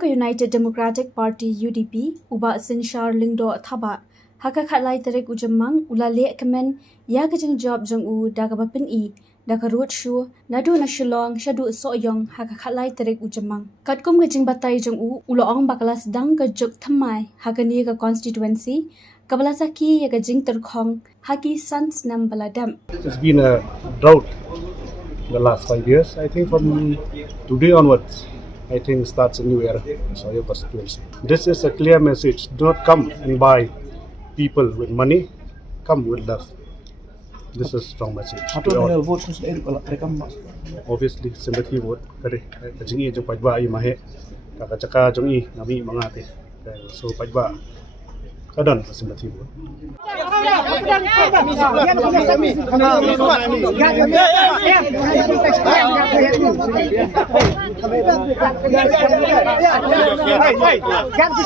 ka United Democratic Party UDP uba Synshar Lyngdoh Thabah haka khatlai terek ujamang ulale kemen ya kajeng job jeng u daga bapin I daga road show nadu na shilong shadu soyong haka khatlai terek ujamang katkum kajeng batai jeng u uloong bakalas dang ka juk thamai haka ni ka constituency kabalasaki ya kajeng terkhong haki sans nam baladam. It's been a drought the last 5 years. I think from today onwards, I think starts a new era in Soya constituency. This is a clear message. Do not come and buy people with money. Come with love. This is a strong message. Obviously, sympathy vote. Jingieid jong Paidbah I mahe. Kakacaka jong I nami mangate. So Paidbah kadang sympathy vote. Ganti